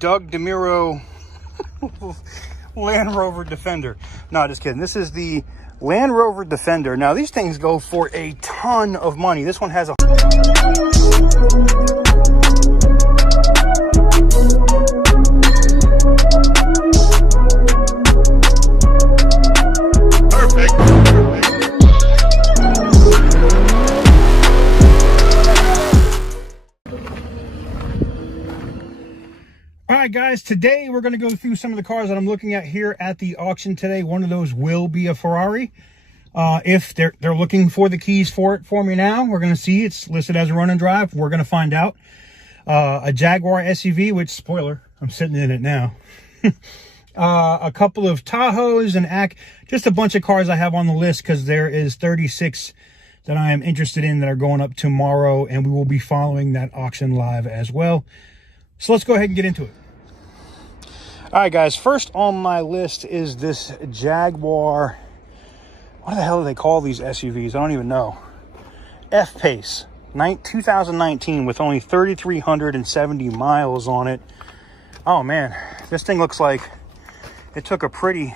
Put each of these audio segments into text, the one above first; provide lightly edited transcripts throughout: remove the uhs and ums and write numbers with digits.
Doug DeMuro Land Rover Defender. No, just kidding. This is the Land Rover Defender. Now, these things go for a ton of money. This one has a... Alright guys, today we're going to go through some of the cars that I'm looking at here at the auction today. One of those will be a Ferrari. If they're looking for the keys for it for me now, we're going to see. It's listed as a run and drive. We're going to find out. A Jaguar SUV, which, spoiler, I'm sitting in it now. A couple of Tahoes and just a bunch of cars I have on the list because there is 36 that I am interested in that are going up tomorrow, and we will be following that auction live as well. So let's go ahead and get into it. All right, guys, first on my list is this Jaguar. What the hell do they call these SUVs? I don't even know. FPace, 2019 with only 3,370 miles on it. Oh, man, this thing looks like it took a pretty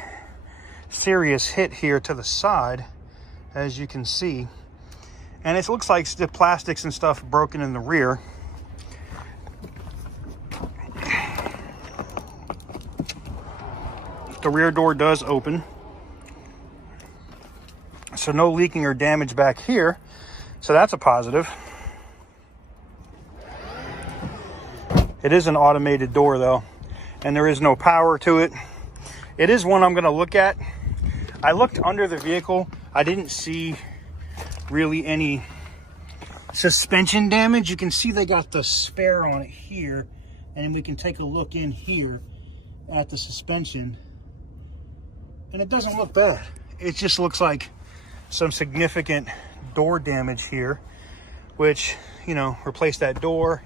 serious hit here to the side, as you can see. And it looks like the plastics and stuff broken in the rear. The rear door does open, so no leaking or damage back here, so that's a positive. It is an automated door though, and there is no power to it. It is one I'm going to look at. I looked under the vehicle. I didn't see really any suspension damage. You can see they got the spare on it here, and we can take a look in here at the suspension. And it doesn't look bad. It just looks like some significant door damage here, which, you know, replace that door.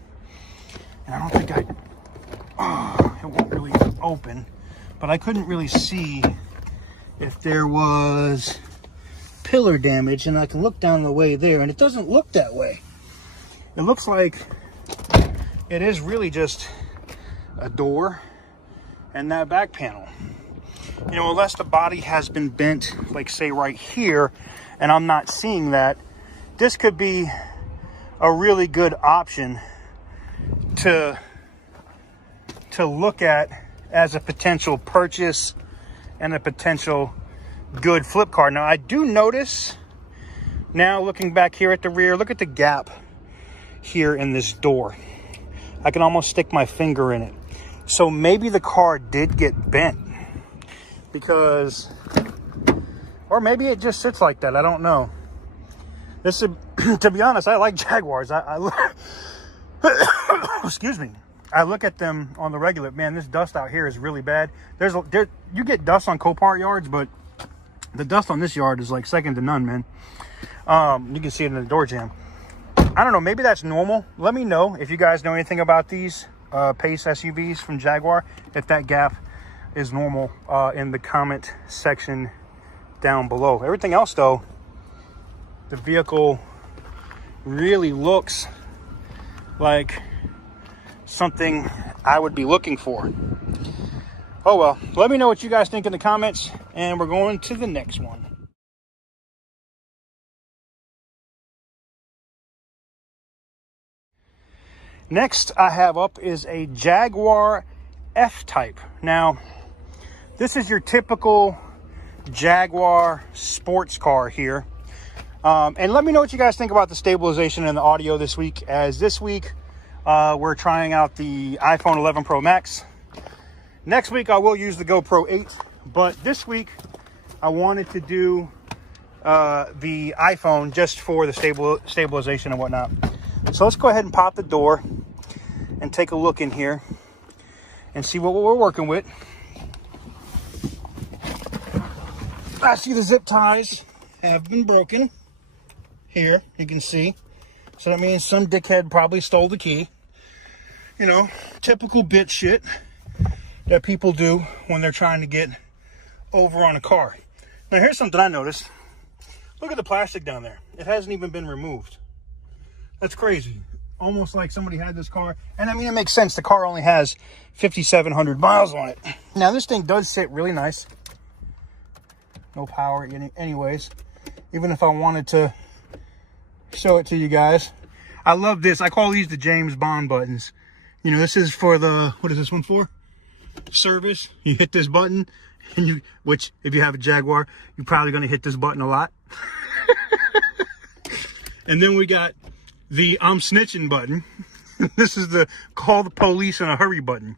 And I don't think it won't really open, but I couldn't really see if there was pillar damage, and I can look down the way there, and it doesn't look that way. It looks like it is really just a door and that back panel. You know, unless the body has been bent, like say right here, and I'm not seeing that, this could be a really good option to look at as a potential purchase and a potential good flip car. Now, I do notice now, looking back here at the rear, look at the gap here in this door. I can almost stick my finger in it. So maybe the car did get bent. Because, or maybe it just sits like that. I don't know. This is, to be honest, I like Jaguars. Excuse me. I look at them on the regular. Man, this dust out here is really bad. You get dust on Copart yards, but the dust on this yard is like second to none, man. You can see it in the door jamb. I don't know. Maybe that's normal. Let me know if you guys know anything about these Pace SUVs from Jaguar. If that gap is normal in the comment section down below. Everything else though, the vehicle really looks like something I would be looking for. Oh well, let me know what you guys think in the comments, and we're going to the next one. Next I have up is a Jaguar FType. Now, this is your typical Jaguar sports car here. And let me know what you guys think about the stabilization and the audio this week, as this week we're trying out the iPhone 11 Pro Max. Next week I will use the GoPro 8, but this week I wanted to do the iPhone just for the stabilization and whatnot. So let's go ahead and pop the door and take a look in here and see what we're working with. I see the zip ties have been broken. Here, you can see. So that means some dickhead probably stole the key. You know, typical bitch shit that people do when they're trying to get over on a car. Now, here's something I noticed. Look at the plastic down there. It hasn't even been removed. That's crazy. almost like somebody had this car. And I mean, it makes sense. The car only has 5,700 miles on it. Now, this thing does sit really nice. No power anyways. Even if I wanted to show it to you guys. I love this. I call these the James Bond buttons. You know, this is for the, what is this one for? Service. You hit this button, and which if you have a Jaguar, you're probably going to hit this button a lot. And then we got the I'm snitching button. This is the call the police in a hurry button.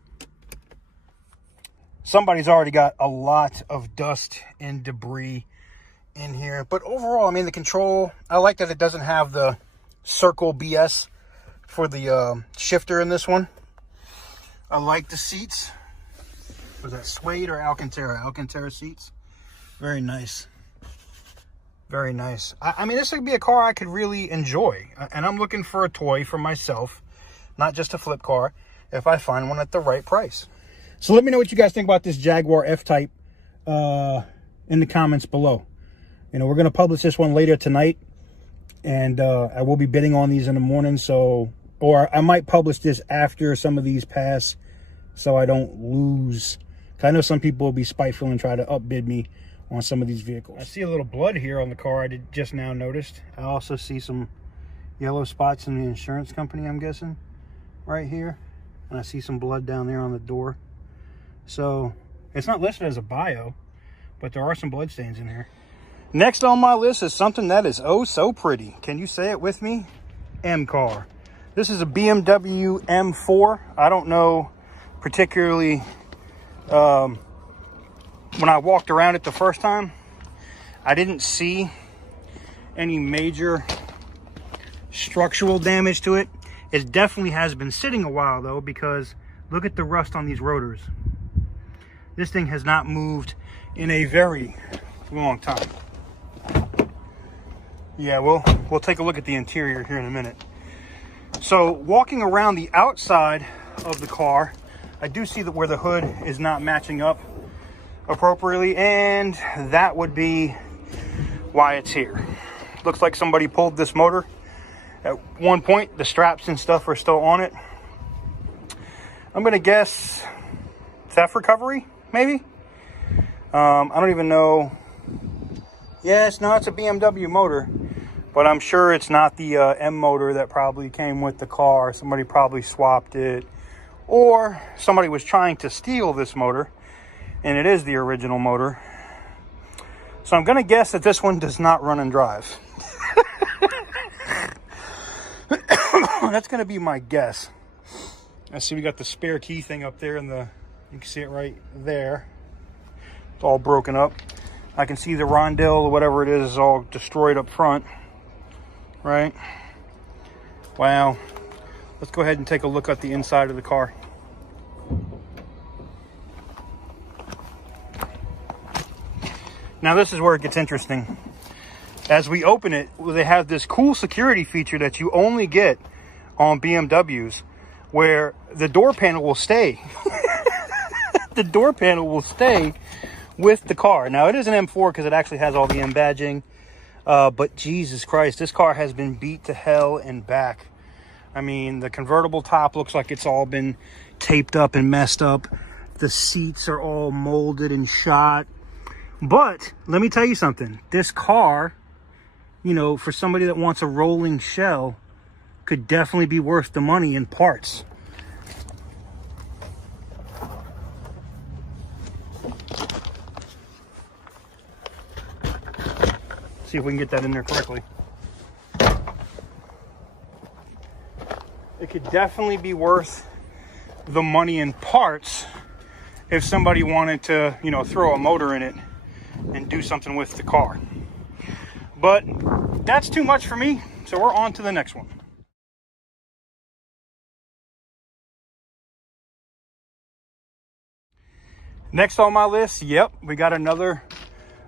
Somebody's already got a lot of dust and debris in here. But overall, I mean, the control, I like that it doesn't have the circle BS for the shifter in this one. I like the seats. Was that suede or Alcantara? Alcantara seats. Very nice. Very nice. I mean, this would be a car I could really enjoy. And I'm looking for a toy for myself, not just a flip car, if I find one at the right price. So let me know what you guys think about this Jaguar F-Type in the comments below. You know, we're going to publish this one later tonight. And I will be bidding on these in the morning. So, or I might publish this after some of these pass so I don't lose. I know some people will be spiteful and try to upbid me on some of these vehicles. I see a little blood here on the car. I just now noticed. I also see some yellow spots in the insurance company, I'm guessing, right here. And I see some blood down there on the door. So it's not listed as a bio, but there are some blood stains in here. Next on my list is something that is oh so pretty. Can you say it with me? M car. This is a BMW M4. I don't know particularly, when I walked around it the first time, I didn't see any major structural damage to it. It definitely has been sitting a while though, because look at the rust on these rotors. This thing has not moved in a very long time. Yeah, we'll take a look at the interior here in a minute. So walking around the outside of the car, I do see that where the hood is not matching up appropriately, and that would be why it's here. Looks like somebody pulled this motor at one point. The straps and stuff are still on it. I'm gonna guess theft recovery, maybe. I don't even know. Yes, no, it's a BMW motor, but I'm sure it's not the M motor that probably came with the car. Somebody probably swapped it, or somebody was trying to steal this motor, and it is the original motor. So I'm gonna guess that this one does not run and drive. That's gonna be my guess. I see we got the spare key thing up there, and you can see it right there. It's all broken up. I can see the rondelle or whatever it is all destroyed up front. Right? Wow. Let's go ahead and take a look at the inside of the car. Now this is where it gets interesting. As we open it, they have this cool security feature that you only get on BMWs, where the door panel will stay. The door panel will stay with the car. Now it is an M4 because it actually has all the M badging. But Jesus Christ, this car has been beat to hell and back. I mean, the convertible top looks like it's all been taped up and messed up. The seats are all molded and shot. But let me tell you something. This car, you know, for somebody that wants a rolling shell, could definitely be worth the money in parts. See if we can get that in there correctly. It could definitely be worth the money in parts if somebody wanted to, you know, throw a motor in it and do something with the car. But that's too much for me, so we're on to the next one. Next on my list, yep, we got another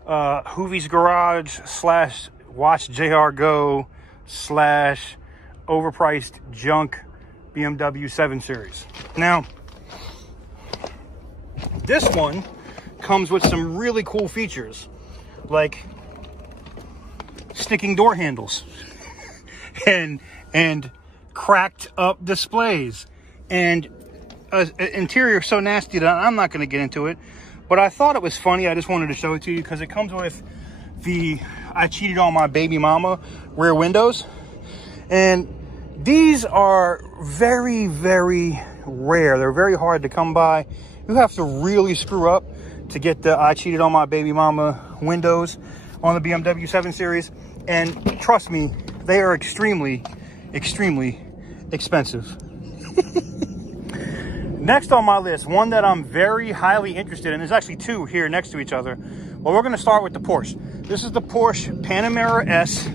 Hoovy's Garage / Watch JR Go / overpriced junk BMW 7 Series. Now, this one comes with some really cool features, like sticking door handles and cracked up displays, and interior so nasty that I'm not going to get into it, but I thought it was funny. I just wanted to show it to you because it comes with the I cheated on my baby mama rear windows, and these are very, very rare. They're very hard to come by. You have to really screw up to get the I cheated on my baby mama windows on the BMW 7 Series, and trust me, they are extremely, extremely expensive. Next on my list, one that I'm very highly interested in, there's actually two here next to each other. Well, we're going to start with the Porsche. This is the Porsche Panamera S.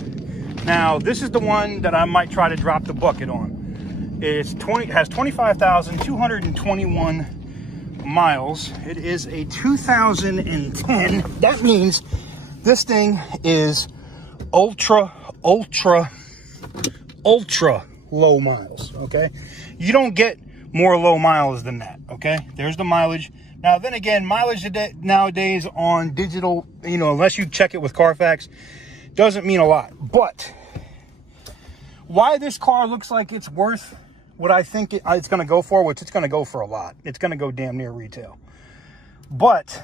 Now, this is the one that I might try to drop the bucket on. It has 25,221 miles. It is a 2010. That means this thing is ultra low miles, okay? You don't get more low miles than that, okay? There's the mileage. Now, then again, mileage nowadays on digital, you know, unless you check it with Carfax, doesn't mean a lot. But why this car looks like it's worth what I think it's going to go for, which it's going to go for a lot. It's going to go damn near retail. But,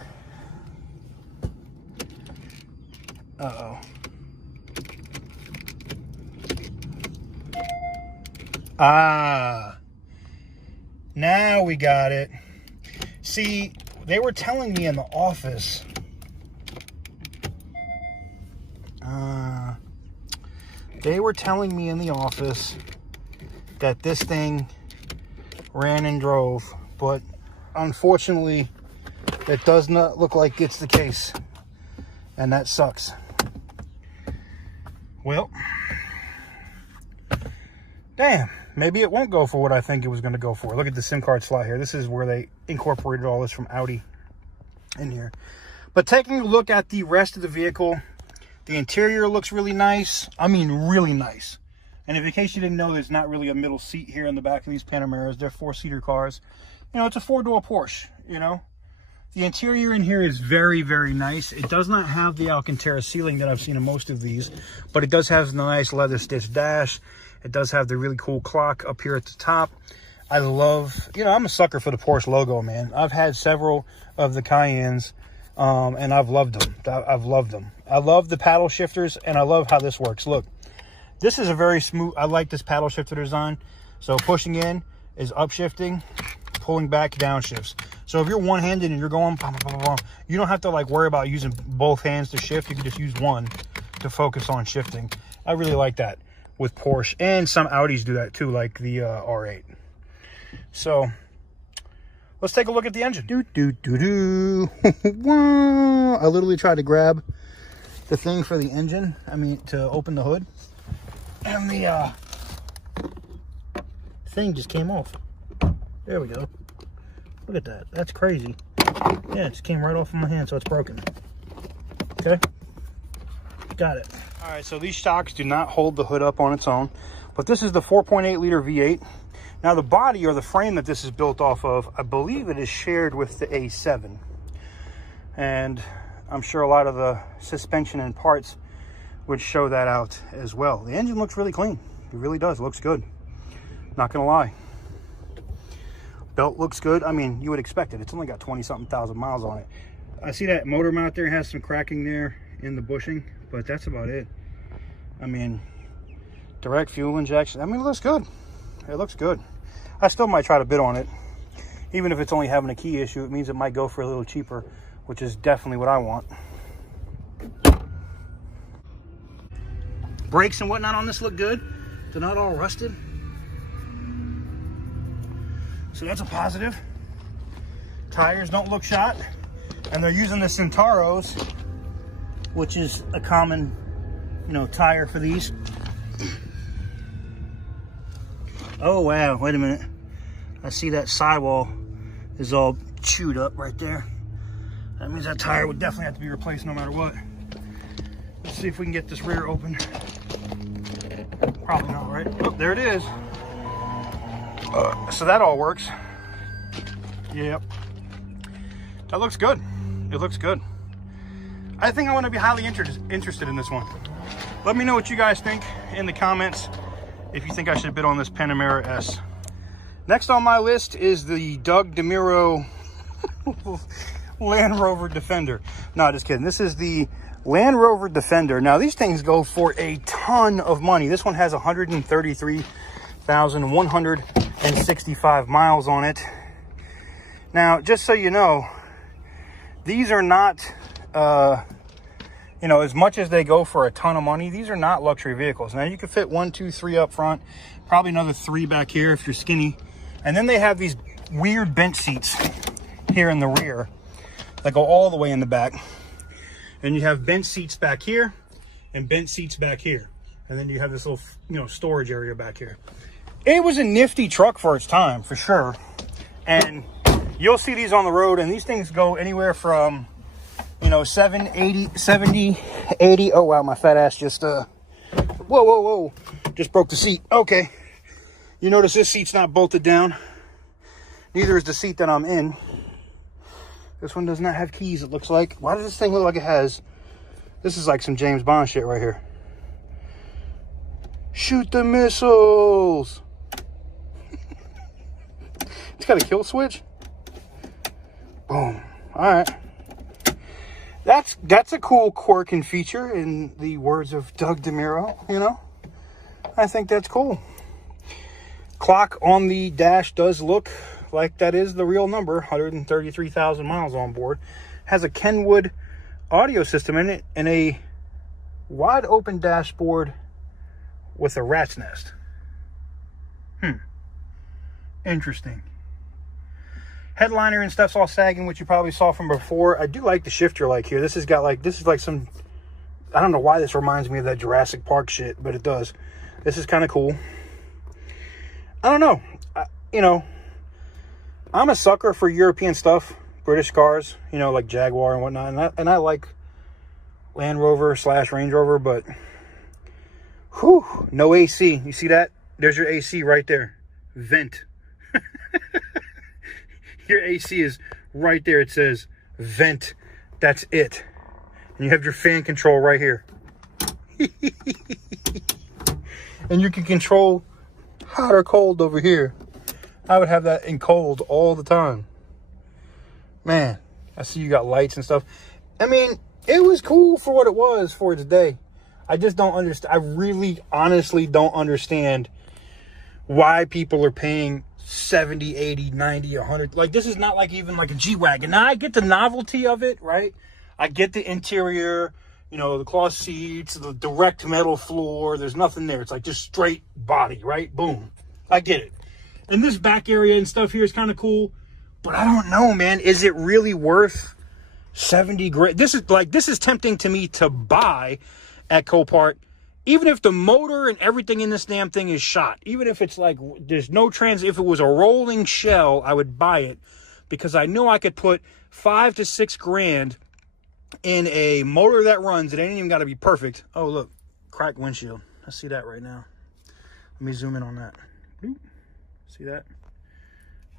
now we got it. See, they were telling me in the office, that this thing ran and drove, but unfortunately, it does not look like it's the case, and that sucks. Well, damn, maybe it won't go for what I think it was going to go for. Look at the SIM card slot here. This is where they incorporated all this from Audi in here. But taking a look at the rest of the vehicle, the interior looks really nice. I mean, really nice. And in case you didn't know, there's not really a middle seat here in the back of these Panameras. They're four-seater cars. You know, it's a four-door Porsche, you know. The interior in here is very, very nice. It does not have the Alcantara ceiling that I've seen in most of these, but it does have the nice leather stitched dash. It does have the really cool clock up here at the top. I love, you know, I'm a sucker for the Porsche logo, man. I've had several of the Cayennes, and I've loved them. I've loved them. I love the paddle shifters, and I love how this works. Look, this is a very smooth, I like this paddle shifter design. So pushing in is upshifting, pulling back downshifts. So if you're one-handed and you're going, you don't have to like worry about using both hands to shift. You can just use one to focus on shifting. I really like that with Porsche, and some Audis do that too, like the R8. So let's take a look at the engine. I literally tried to grab the thing for the engine, to open the hood, and the thing just came off. There we go. Look at that. That's crazy. Yeah, it just came right off of my hand, so it's broken. Okay, got it. All right, so these shocks do not hold the hood up on its own, but this is the 4.8 liter V8. Now the body, or the frame that this is built off of, I believe it is shared with the A7. And I'm sure a lot of the suspension and parts would show that out as well. The engine looks really clean. It really does. It looks good. Not gonna lie. Belt looks good. I mean, you would expect it. It's only got 20-something thousand miles on it. I see that motor mount there has some cracking there in the bushing, but that's about it. I mean, direct fuel injection. I mean, it looks good. It looks good. I still might try to bid on it. Even if it's only having a key issue, it means it might go for a little cheaper, which is definitely what I want. Brakes and whatnot on this look good. They're not all rusted. So that's a positive. Tires don't look shot. And they're using the Centauros, which is a common, tire for these. Oh, wow. Wait a minute. I see that sidewall is all chewed up right there. That means that tire would definitely have to be replaced no matter what. Let's see if we can get this rear open. Probably not, right? Oh, there it is. So that all works. Yep. That looks good. It looks good. I think I want to be highly interested in this one. Let me know what you guys think in the comments. if you think I should bid on this Panamera S. Next on my list is the Doug DeMuro Land Rover Defender. No, just kidding. This is the Land Rover Defender. Now, these things go for a ton of money. This one has 133,165 miles on it. Now, just so you know, these are not, you know, as much as they go for a ton of money, these are not luxury vehicles. Now, you can fit 1, 2, 3 up front, probably another 3 back here if you're skinny. And then they have these weird bench seats here in the rear that go all the way in the back. And you have bench seats back here and bench seats back here. And then you have this little, you know, storage area back here. It was a nifty truck for its time, for sure. And you'll see these on the road, and these things go anywhere from, you know, 70, 80. Oh, wow, my fat ass just, whoa. Just broke the seat. Okay. You notice this seat's not bolted down. Neither is the seat that I'm in. This one does not have keys, it looks like. Why does this thing look like it has? This is like some James Bond shit right here. Shoot the missiles. It's got a kill switch. Boom. All right. That's a cool quirk and feature, in the words of Doug DeMuro, you know? I think that's cool. Clock on the dash does look like that is the real number, 133,000 miles on board. Has a Kenwood audio system in it and a wide open dashboard with a rat's nest. Interesting. Headliner and stuff's all sagging, which you probably saw from before. I do like the shifter like here. This is like some, I don't know why this reminds me of that Jurassic Park shit, but it does. This is kind of cool. I don't know. You know, I'm a sucker for European stuff, British cars, you know, like Jaguar and whatnot. And I like Land Rover / Range Rover, but whew, no AC. You see that? There's your AC right there. Vent. Your AC is right there. It says vent. That's it. And you have your fan control right here. And you can control hot or cold over here. I would have that in cold all the time. Man, I see you got lights and stuff. I mean, it was cool for what it was for its day. I just don't understand. I really honestly don't understand why people are paying 70, 80, 90, 100. Like, this is not like even like a G-Wagon. Now, I get the novelty of it, right? I get the interior, you know, the cloth seats, the direct metal floor. There's nothing there. It's like just straight body, right? Boom. I get it. And this back area and stuff here is kind of cool. But I don't know, man. Is it really worth 70 grand? This is tempting to me to buy at Copart. Even if the motor and everything in this damn thing is shot. Even if it's like, there's no if it was a rolling shell, I would buy it. Because I know I could put 5 to 6 grand in a motor that runs. It ain't even got to be perfect. Oh, look. Cracked windshield. I see that right now. Let me zoom in on that. See that?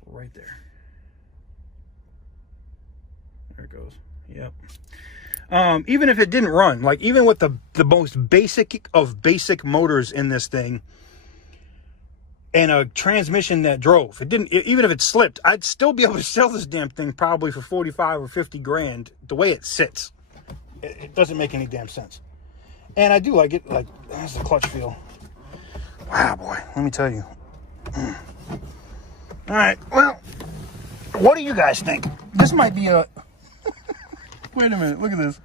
Right there. There it goes. Yep. Even if it didn't run, like even with the most basic of basic motors in this thing and a transmission that drove, even if it slipped, I'd still be able to sell this damn thing probably for 45 or 50 grand the way it sits. It doesn't make any damn sense. And I do like it. Like, that's the clutch feel. Wow, boy, let me tell you. All right, well, what do you guys think? This might be a... Wait a minute, look at this.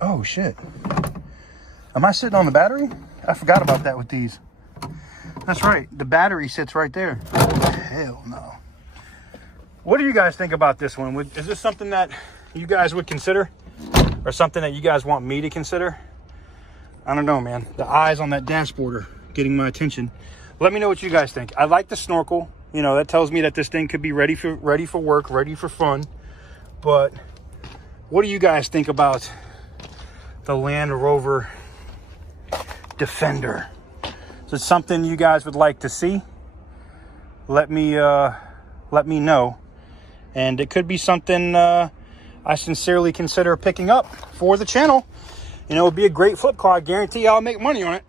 Oh, shit. Am I sitting on the battery? I forgot about that with these. That's right, the battery sits right there. Hell no. What do you guys think about this one? Is this something that you guys would consider? Or something that you guys want me to consider? I don't know, man. The eyes on that dashboard are getting my attention. Let me know what you guys think. I like the snorkel. You know, that tells me that this thing could be ready for work, ready for fun. But what do you guys think about the Land Rover Defender? Is it something you guys would like to see? Let me know. And it could be something I sincerely consider picking up for the channel. You know, it would be a great flip car. I guarantee I'll make money on it.